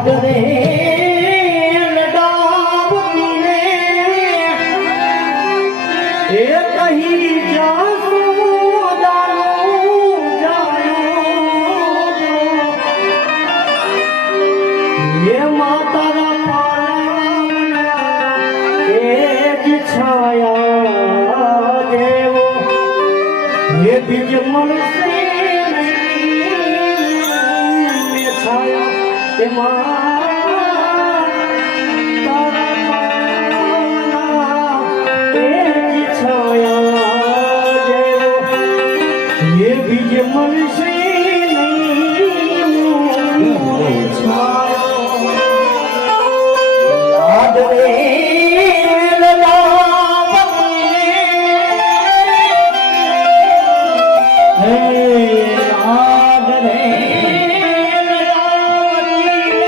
સાગરે લડાવતી રે એ કહી જાસુદાનું જાયું એ માતાના પાળના એ જ છાયા દેવો એ બીજ મળશે છાયા બીજ મળશે